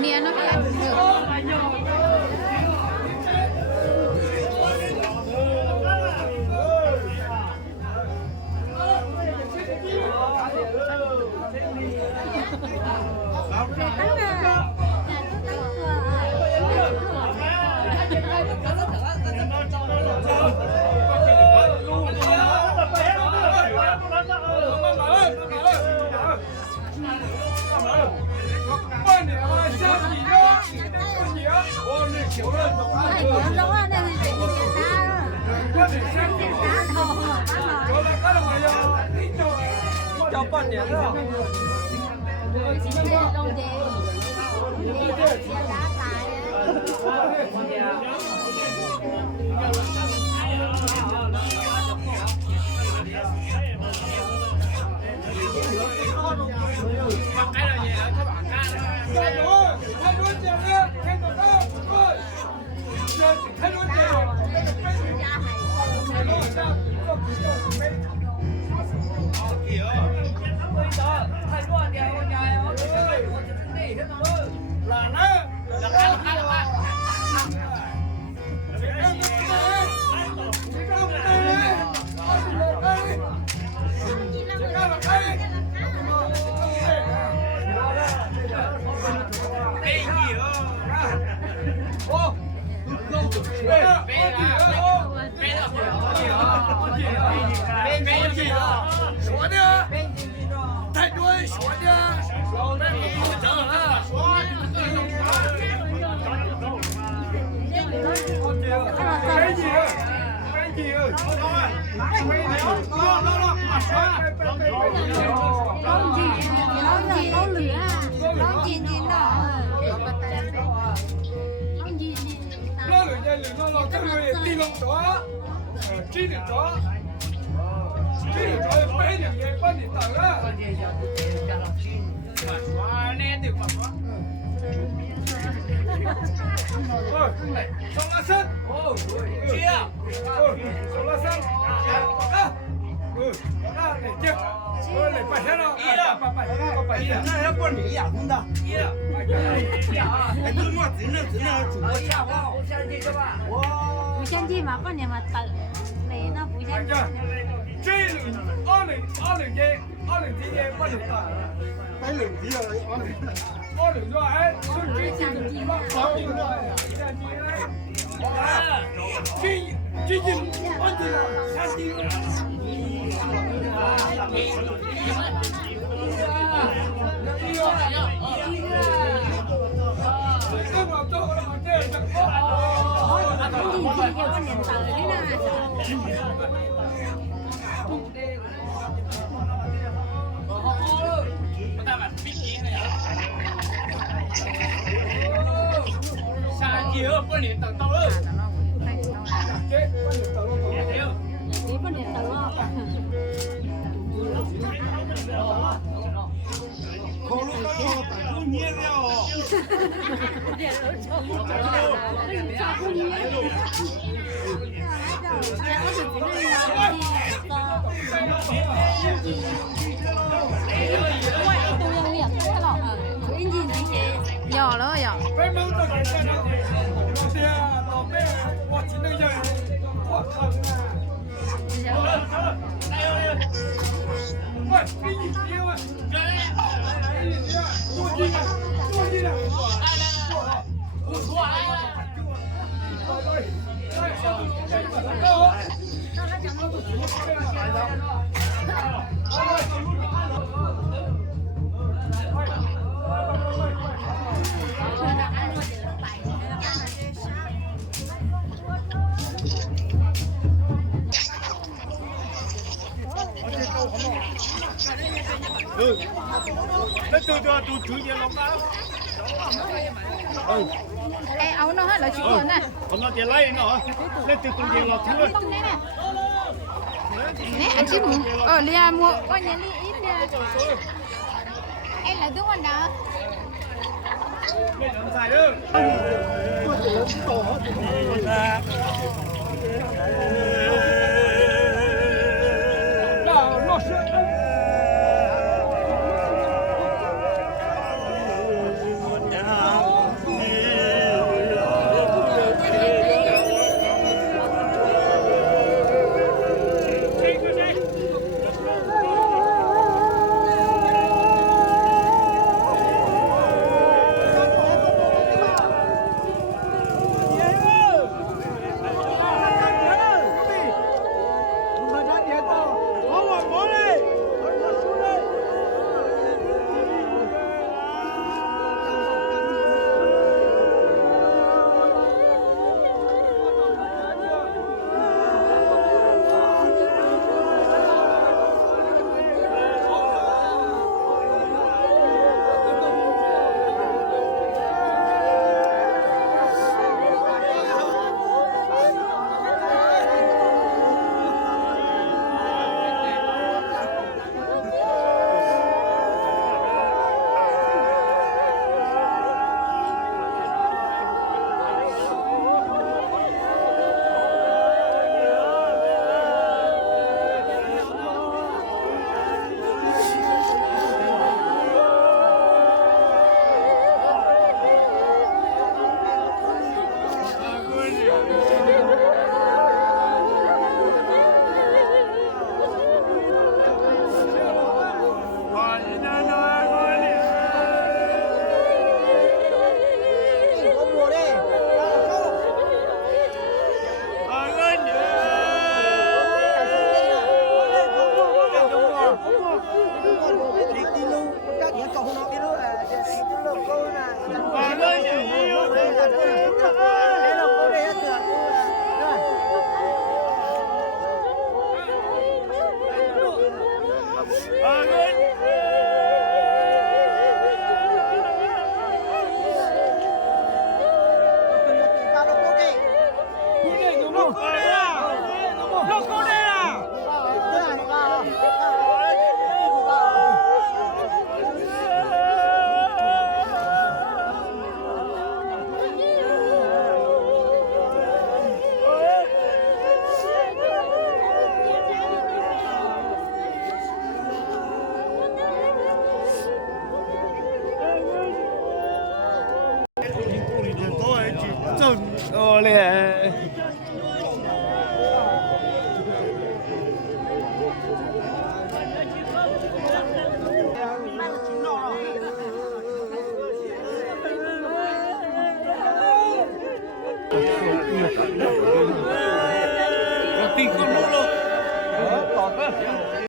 nia nó lại được. cho con nhỉ đó. Cái là gì đó các bạn ca này. Thay đổi tiền nữa, thay đổi đó. Thay đổi tiền.说的，太多说的，不整了。不相信嘛，半年嘛等，没那不相信。这20年半年大，还冷皮了，20多哎，就这几年吧，3年了，这半年了，3年半年等到了，这半年等了，你半年等了。考虑到不捏了哦。nhỏ nữa nhỏ. Nó tôi chửi về lòng đó. Ê, ấu nó hết là chữ rồi nè. Còn nó chỉ lấy nó hả? Nó từ từ về lòng thứ. Nè, anh chứ ở lia mua coi nhà ly ít nè. Em là đứa con đó. ใส่เด้อ老师。哦嘞。我顶个路了。